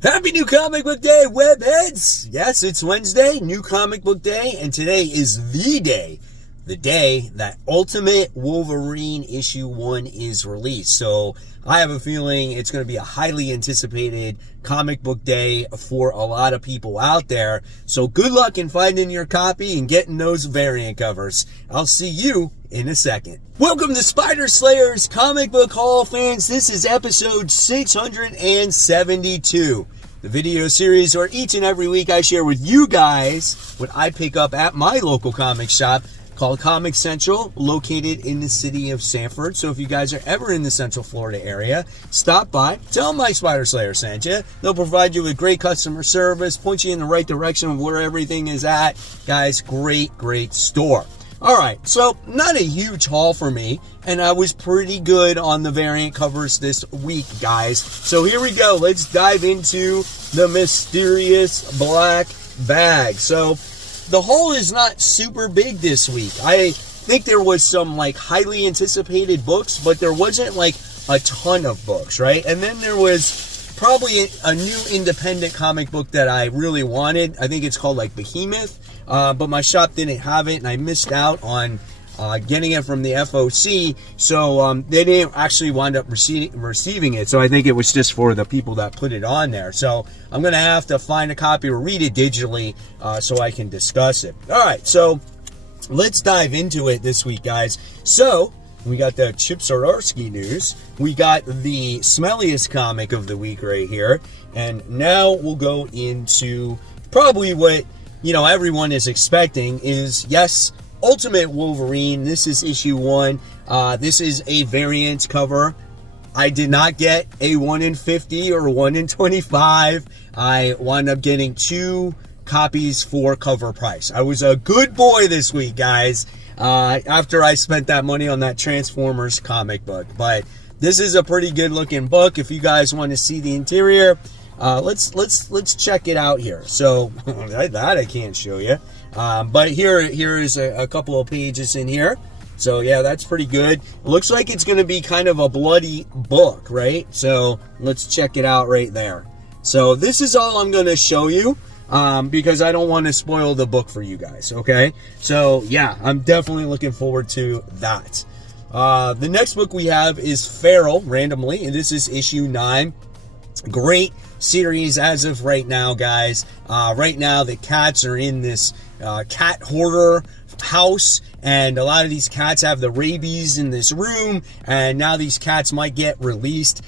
Happy New Comic Book Day, webheads! Yes, it's Wednesday, New Comic Book Day, and today is the day that Ultimate Wolverine issue 1 is released. So I have a feeling it's going to be a highly anticipated comic book day for a lot of people out there. So good luck in finding your copy and getting those variant covers. I'll see you in a second. Welcome to Spider Slayer's Comic Book Hall, fans. This is episode 672. The video series where each and every week I share with you guys what I pick up at my local comic shop called Comic Central, located in the city of Sanford. So if you guys are ever in the Central Florida area, stop by, tell my Spider Slayer sent you. They'll provide you with great customer service, point you in the right direction of where everything is at. Guys, great store. Alright, so not a huge haul for me, and I was pretty good on the variant covers this week, guys. So here we go. Let's dive into the mysterious black bag. So the haul is not super big this week. I think there was some like highly anticipated books, but there wasn't like a ton of books, right? And then there was probably a new independent comic book that I really wanted. I think it's called like Behemoth. But my shop didn't have it, and I missed out on getting it from the FOC, so they didn't actually wind up receiving it. So I think it was just for the people that put it on there. So I'm going to have to find a copy or read it digitally so I can discuss it. All right, so let's dive into it this week, guys. So we got the Chip Zdarsky news. We got the Smelliest Comic of the week right here. And now we'll go into probably what everyone is expecting is, yes, Ultimate Wolverine. This is issue 1. This is a variant cover. I did not get a 1 in 50 or 1 in 25. I wound up getting 2 copies for cover price. I was a good boy this week, guys, after I spent that money on that Transformers comic book. But this is a pretty good looking book. If you guys want to see the interior, let's check it out here. So that I can't show you, but here is a couple of pages in here. So yeah, that's pretty good. It looks like it's going to be kind of a bloody book, right? So let's check it out right there. So this is all I'm going to show you, because I don't want to spoil the book for you guys. Okay, so yeah, I'm definitely looking forward to that. The next book we have is Feral, randomly, and this is issue 9. Great series as of right now, guys. Right now the cats are in this cat hoarder house, and a lot of these cats have the rabies in this room, and now these cats might get released.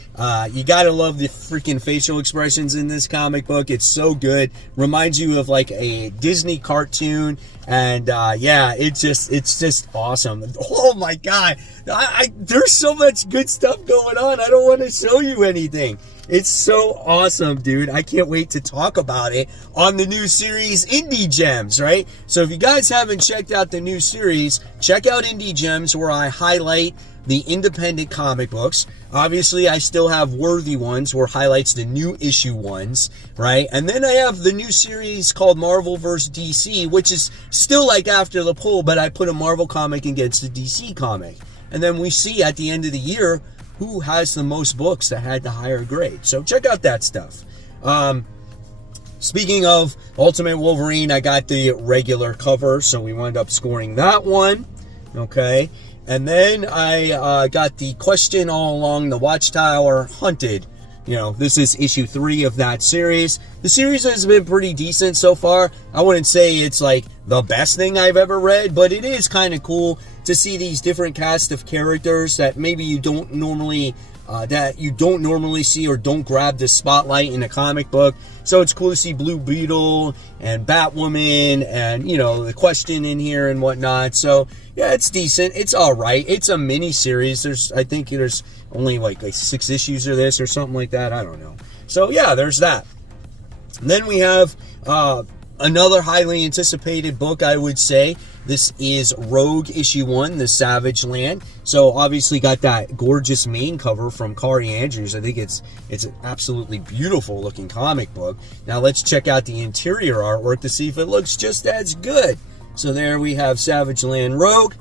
You gotta love the freaking facial expressions in this comic book. It's so good. Reminds you of like a Disney cartoon, and yeah, it's just awesome. Oh my god, there's so much good stuff going on. I don't want to show you anything. It's so awesome, dude. I can't wait to talk about it on the new series Indie Gems, right? So if you guys haven't checked out the new series, check out Indie Gems, where I highlight the independent comic books. Obviously, I still have Worthy Ones, where highlights the new issue ones, right? And then I have the new series called Marvel vs. DC, which is still like after the poll, but I put a Marvel comic against a DC comic. And then we see at the end of the year who has the most books that had the higher grade. So check out that stuff. Speaking of Ultimate Wolverine, I got the regular cover, so we wound up scoring that one. Okay. And then I got the Question All Along the Watchtower Hunted. This is issue 3 of that series. The series has been pretty decent so far. I wouldn't say it's like the best thing I've ever read, but it is kind of cool to see these different cast of characters that maybe you don't normally see or don't grab the spotlight in a comic book. So it's cool to see Blue Beetle and Batwoman and the Question in here and whatnot. So yeah, it's decent. It's all right. It's a mini series. I think there's only like 6 issues of this or something like that. I don't know. So yeah, there's that. And then we have another highly anticipated book, I would say. This is Rogue issue 1, The Savage Land. So obviously got that gorgeous main cover from Kari Andrews. I think it's an absolutely beautiful looking comic book. Now let's check out the interior artwork to see if it looks just as good. So there we have Savage Land Rogue.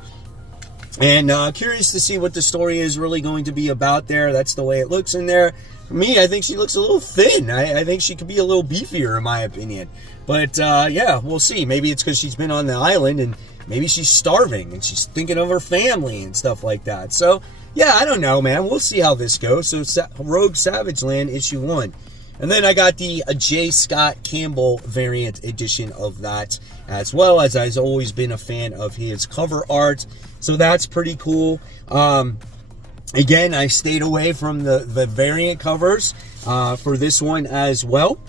And curious to see what the story is really going to be about there. That's the way it looks in there. me, I think she looks a little thin. I think she could be a little beefier, in my opinion. But yeah, we'll see. Maybe it's because she's been on the island and maybe she's starving and she's thinking of her family and stuff like that. So yeah, I don't know, man. We'll see how this goes. So Rogue Savage Land issue 1. And then I got the J. Scott Campbell variant edition of that, as well, as I've always been a fan of his cover art. So that's pretty cool. Again, I stayed away from the variant covers for this one as well.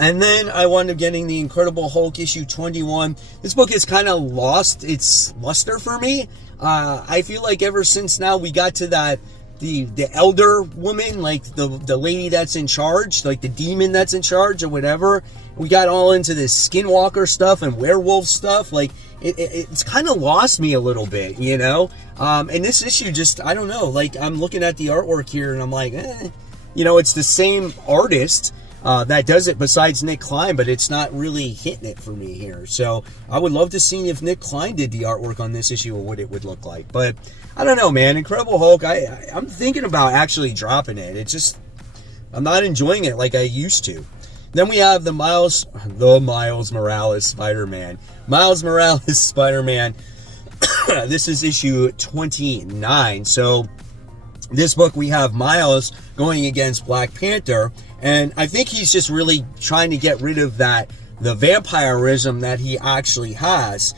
And then I wound up getting the Incredible Hulk issue 21. This book has kind of lost its luster for me. I feel like ever since now we got to that the elder woman, like the lady that's in charge, like the demon that's in charge or whatever. We got all into this skinwalker stuff and werewolf stuff. Like it's kind of lost me a little bit, you know. And this issue just, I don't know. Like I'm looking at the artwork here and I'm like, you know, it's the same artist that does it besides Nick Klein, but it's not really hitting it for me here. So I would love to see if Nick Klein did the artwork on this issue or what it would look like. But I don't know, man. Incredible Hulk, I'm thinking about actually dropping it. It's just, I'm not enjoying it like I used to. Then we have the Miles Morales Spider-Man. Miles Morales Spider-Man. This is issue 29. So this book, we have Miles going against Black Panther, and I think he's just really trying to get rid of the vampirism that he actually has,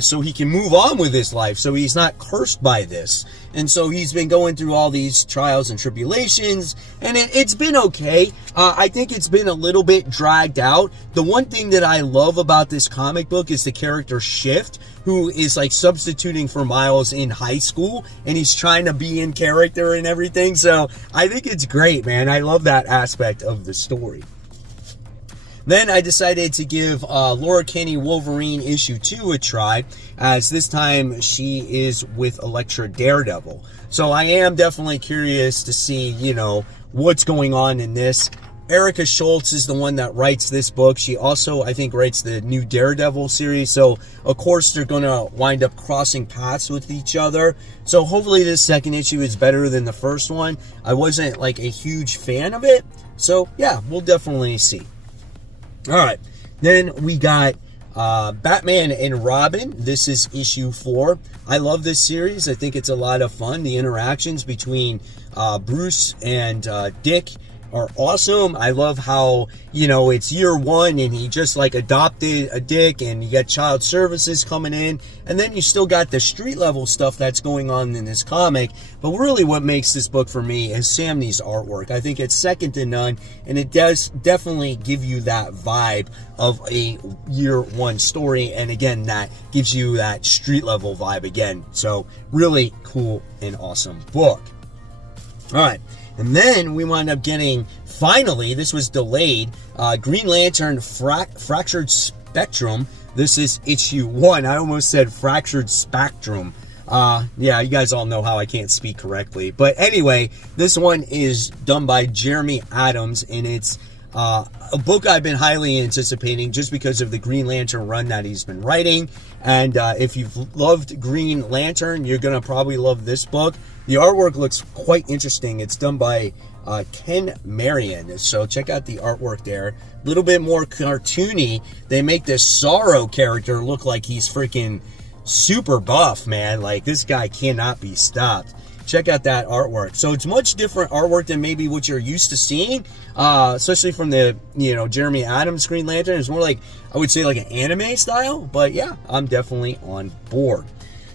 so he can move on with his life, so he's not cursed by this. And so he's been going through all these trials and tribulations, and it's been okay. I think it's been a little bit dragged out. The one thing that I love about this comic book is the character Shift, who is like substituting for Miles in high school, and he's trying to be in character and everything. So I think it's great, man. I love that aspect of the story. Then I decided to give Laura Kinney Wolverine issue 2 a try, as this time she is with Elektra Daredevil. So I am definitely curious to see, you know, what's going on in this. Erica Schultz is the one that writes this book. She also, I think, writes the new Daredevil series. So, of course, they're going to wind up crossing paths with each other. So hopefully this second issue is better than the first one. I wasn't, like, a huge fan of it. So, yeah, we'll definitely see. All right, then we got Batman and Robin. This is issue 4. I love this series. I think it's a lot of fun. The interactions between Bruce and Dick are awesome. I love how, you know, it's year 1 and he just like adopted a Dick, and you got child services coming in, and then you still got the street level stuff that's going on in this comic. But really what makes this book for me is Sam Nee's artwork. I think it's second to none, and it does definitely give you that vibe of a year 1 story, and again, that gives you that street level vibe again. So really cool and awesome book. All right. And then we wound up getting, finally, this was delayed, Green Lantern Fractured Spectrum. This is issue 1. I almost said Fractured Spectrum. Yeah, you guys all know how I can't speak correctly. But anyway, this one is done by Jeremy Adams, and it's a book I've been highly anticipating just because of the Green Lantern run that he's been writing. And if you've loved Green Lantern, you're going to probably love this book. The artwork looks quite interesting. It's done by Ken Marion. So check out the artwork there. A little bit more cartoony. They make this Sorrow character look like he's freaking super buff, man. Like, this guy cannot be stopped. Check out that artwork. So it's much different artwork than maybe what you're used to seeing, especially from the, you know, Jeremy Adams Green Lantern. It's more like, I would say, like an anime style. But yeah, I'm definitely on board.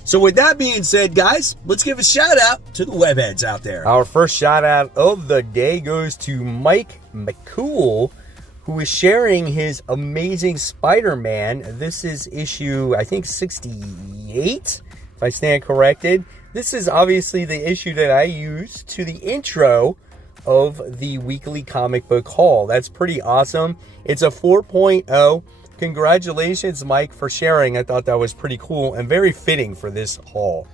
So with that being said, guys, let's give a shout out to the webheads out there. Our first shout out of the day goes to Mike McCool, who is sharing his amazing Spider-Man. This is issue, I think, 68, if I stand corrected. This is obviously the issue that I use to the intro of the weekly comic book haul. That's pretty awesome. It's a 4.0. Congratulations, Mike, for sharing. I thought that was pretty cool and very fitting for this haul.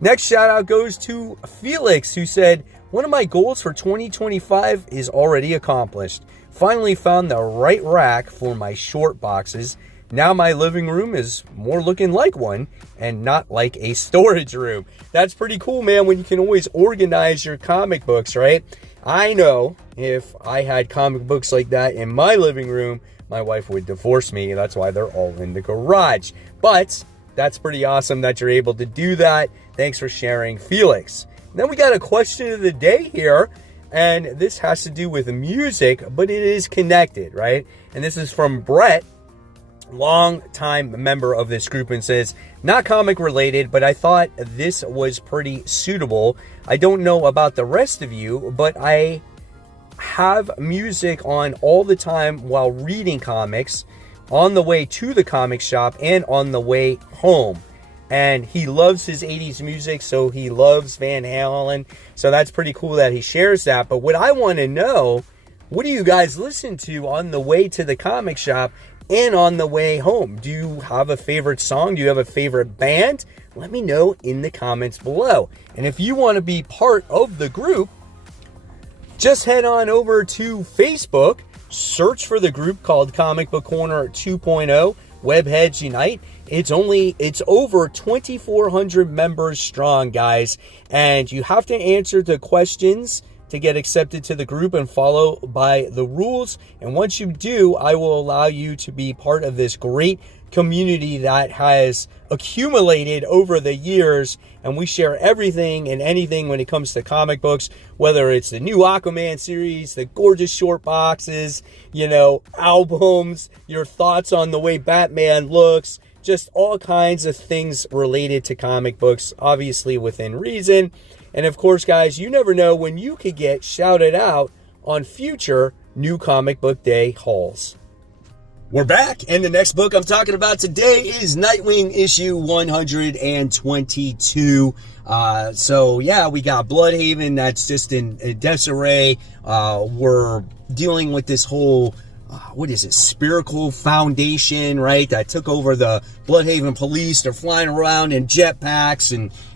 Next shout out goes to Felix, who said, one of my goals for 2025 is already accomplished. Finally found the right rack for my short boxes. Now my living room is more looking like one and not like a storage room. That's pretty cool, man, when you can always organize your comic books, right? I know if I had comic books like that in my living room, my wife would divorce me. That's why they're all in the garage. But that's pretty awesome that you're able to do that. Thanks for sharing, Felix. Then we got a question of the day here, and this has to do with music, but it is connected, right? And this is from Brett, long-time member of this group, and says, not comic related, but I thought this was pretty suitable. I don't know about the rest of you, but I have music on all the time while reading comics, on the way to the comic shop and on the way home. And he loves his 80s music, so he loves Van Halen. So that's pretty cool that he shares that. But what I want to know, what do you guys listen to on the way to the comic shop and on the way home? Do you have a favorite song? Do you have a favorite band? Let me know in the comments below. And if you want to be part of the group, just head on over to Facebook, search for the group called Comic Book Corner 2.0, Webheads Unite. It's over 2,400 members strong, guys. And you have to answer the questions to get accepted to the group and follow by the rules. And once you do, I will allow you to be part of this great community that has accumulated over the years. And we share everything and anything when it comes to comic books, whether it's the new Aquaman series, the gorgeous short boxes, albums, your thoughts on the way Batman looks, just all kinds of things related to comic books, obviously within reason. And of course, guys, you never know when you could get shouted out on future New Comic Book Day hauls. We're back, and the next book I'm talking about today is Nightwing issue 122. So yeah, we got Bloodhaven that's just in disarray. We're dealing with this whole Spherical Foundation, right? That took over the Bloodhaven police. They're flying around in jetpacks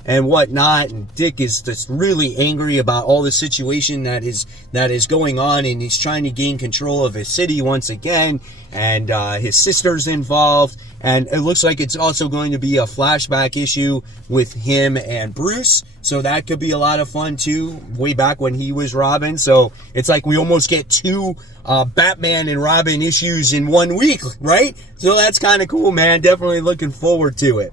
and whatnot. And Dick is just really angry about all the situation that is going on, and he's trying to gain control of his city once again. And his sister's involved, and it looks like it's also going to be a flashback issue with him and Bruce. So that could be a lot of fun too, way back when he was Robin. So it's like we almost get two Batman and Robin issues in 1 week, right? So that's kind of cool, man. Definitely looking forward to it.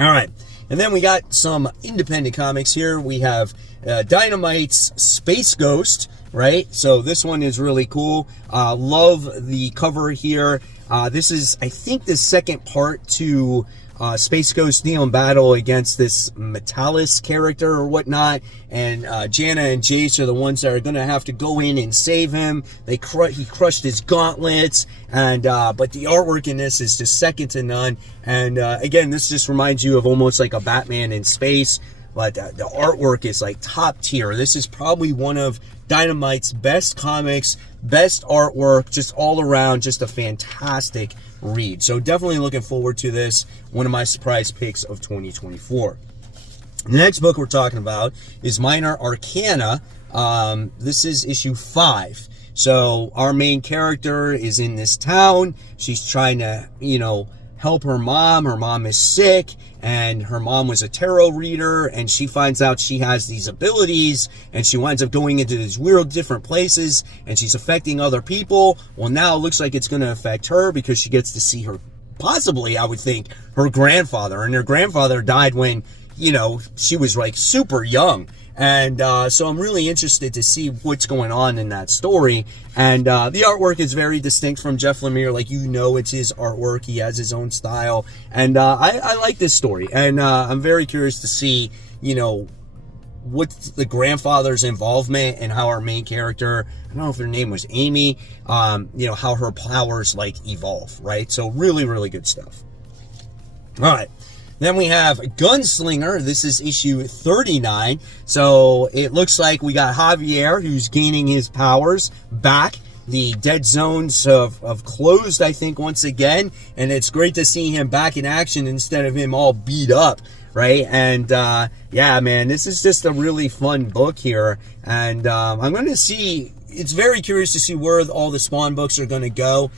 All right. And then we got some independent comics here. We have Dynamite's Space Ghost, right? So this one is really cool. Love the cover here. This is, I think, the second part to Space Ghost dealing battle against this Metalis character or whatnot, and Jana and Jace are the ones that are going to have to go in and save him. He crushed his gauntlets, and but the artwork in this is just second to none. And again, this just reminds you of almost like a Batman in space, but the artwork is like top tier. This is probably one of Dynamite's best comics, best artwork, just all around, just a fantastic read. So definitely looking forward to this. One of my surprise picks of 2024. The next book we're talking about is Minor Arcana. This is issue 5. So our main character is in this town. She's trying to, help her mom. Her mom is sick, and her mom was a tarot reader, and she finds out she has these abilities, and she winds up going into these weird different places, and she's affecting other people. Well, now it looks like it's going to affect her because she gets to see possibly, I would think, her grandfather, and her grandfather died when, she was like super young. And so I'm really interested to see what's going on in that story. And the artwork is very distinct from Jeff Lemire. Like, it's his artwork. He has his own style. And I like this story. And I'm very curious to see, what's the grandfather's involvement and how our main character, I don't know if her name was Amy, how her powers, evolve, right? So really, really good stuff. All right. Then we have Gunslinger. This is issue 39. So it looks like we got Javier, who's gaining his powers back. The dead zones have closed, I think, once again. And it's great to see him back in action instead of him all beat up, right? And yeah, man, this is just a really fun book here. And I'm going to see it's very curious to see where all the Spawn books are going to go.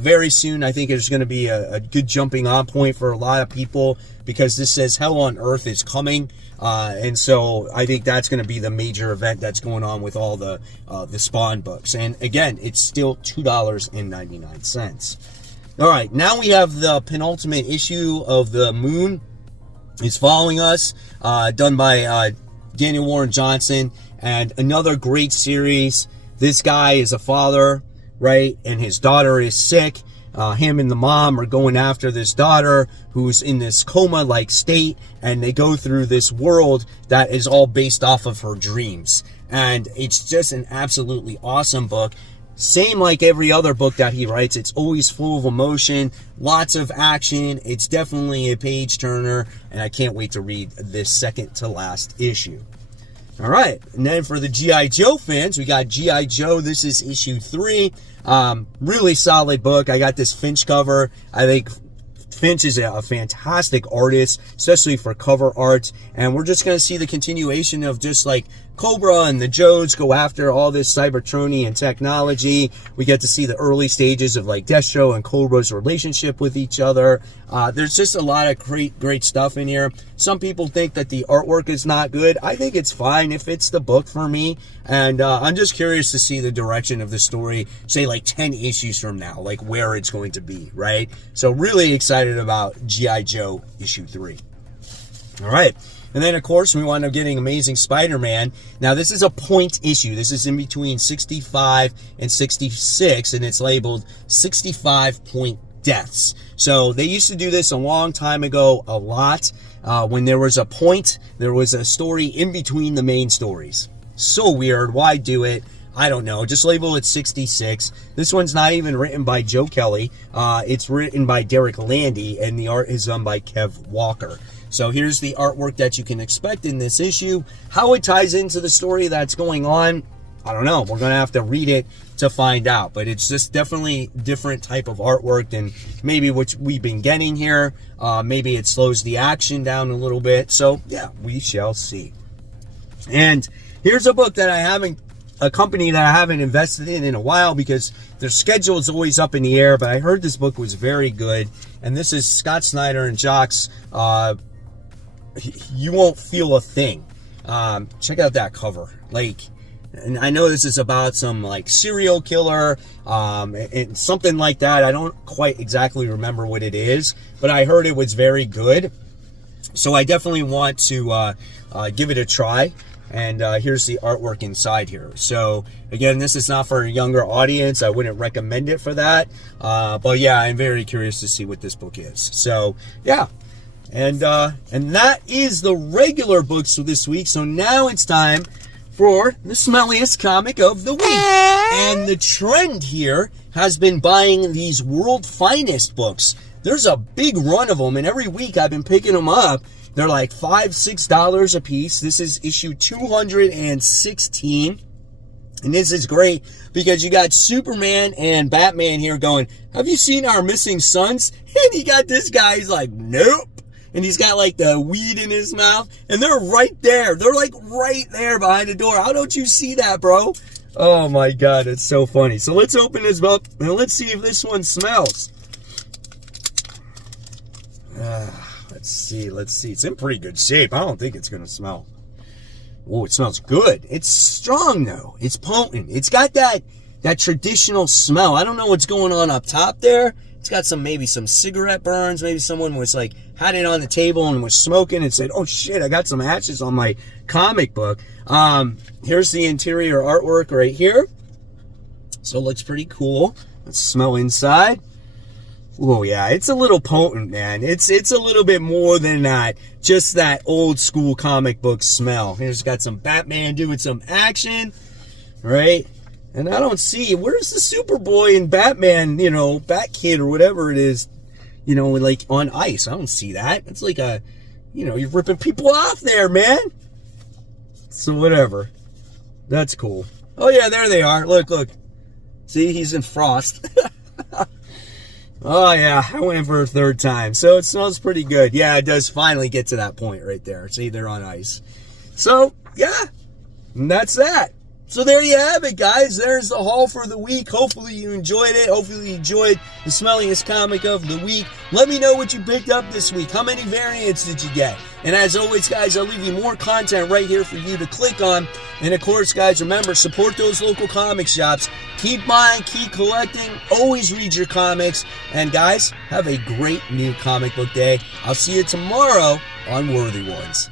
Very soon, I think there's going to be a good jumping on point for a lot of people, because this says Hell on Earth is coming. And so I think that's going to be the major event that's going on with all the Spawn books. And again, it's still $2.99. All right, now we have the penultimate issue of The Moon is Following Us, done by Daniel Warren Johnson, and another great series. This guy is a father, right, and his daughter is sick. Him and the mom are going after this daughter who's in this coma-like state, and they go through this world that is all based off of her dreams. And it's just an absolutely awesome book. Same like every other book that he writes, it's always full of emotion, lots of action. It's definitely a page-turner, and I can't wait to read this second to last issue. All right, and then for the G.I. Joe fans, we got G.I. Joe. This is issue 3. Really solid book. I got this Finch cover. I think Finch is a fantastic artist, especially for cover art. And we're just going to see the continuation of just like Cobra and the Joes go after all this Cybertronian technology. We get to see the early stages of like Destro and Cobra's relationship with each other. There's just a lot of great stuff in here. Some people think that the artwork is not good. I think it's fine. It fits the book for me. And I'm just curious to see the direction of the story, say like 10 issues from now, like where it's going to be, right? So really excited about G.I. Joe issue 3. All right. And then, of course, we wound up getting Amazing Spider-Man. Now, this is a point issue. This is in between 65 and 66, and it's labeled 65 point deaths. So they used to do this a long time ago, a lot. When there was a point, there was a story in between the main stories. So weird. Why do it? I don't know. Just label it 66. This one's not even written by Joe Kelly. It's written by Derek Landy, and the art is done by Kev Walker. So here's the artwork that you can expect in this issue. How it ties into the story that's going on, I don't know. We're going to have to read it to find out. But it's just definitely different type of artwork than maybe what we've been getting here. Maybe it slows the action down a little bit. So, yeah, we shall see. And here's a book that a company that I haven't invested in a while because their schedule is always up in the air. But I heard this book was very good. And this is Scott Snyder and Jock's You Won't Feel a Thing. Check out that cover. Like, and I know this is about some like serial killer, and something like that. I don't quite exactly remember what it is, but I heard it was very good. So I definitely want to give it a try. And here's the artwork inside here. So again, this is not for a younger audience. I wouldn't recommend it for that. But yeah, I'm very curious to see what this book is. So yeah. And that is the regular books for this week. So now it's time for the Smelliest Comic of the Week. And the trend here has been buying these World Finest books. There's a big run of them, and every week I've been picking them up. They're like $5, $6 a piece. This is issue 216. And this is great because you got Superman and Batman here going, have you seen our missing sons? And you got this guy, he's like, nope. And he's got like the weed in his mouth. And they're right there. They're like right there behind the door. How don't you see that, bro? Oh my God, it's so funny. So let's open this up and let's see if this one smells. Let's see. It's in pretty good shape. I don't think it's going to smell. Oh, it smells good. It's strong though. It's potent. It's got that traditional smell. I don't know what's going on up top there. It's got maybe some cigarette burns. Maybe someone was like, had it on the table and was smoking and said, oh shit, I got some ashes on my comic book. Here's the interior artwork right here. So it looks pretty cool. Let's smell inside. Oh yeah, it's a little potent, man. It's a little bit more than that. Just that old school comic book smell. Here's got some Batman doing some action, right? And I don't see, where's the Superboy and Batman, Bat Kid or whatever it is, like on ice. I don't see that. It's like you're ripping people off there, man. So whatever. That's cool. Oh yeah, there they are. Look. See, he's in frost. Oh yeah, I went for a third time. So it smells pretty good. Yeah, it does finally get to that point right there. See, they're on ice. So, yeah, and that's that. So there you have it, guys. There's the haul for the week. Hopefully you enjoyed it. Hopefully you enjoyed the smelliest comic of the week. Let me know what you picked up this week. How many variants did you get? And as always, guys, I'll leave you more content right here for you to click on. And of course, guys, remember, support those local comic shops. Keep buying, keep collecting, always read your comics. And guys, have a great new comic book day. I'll see you tomorrow on Worthy Ones.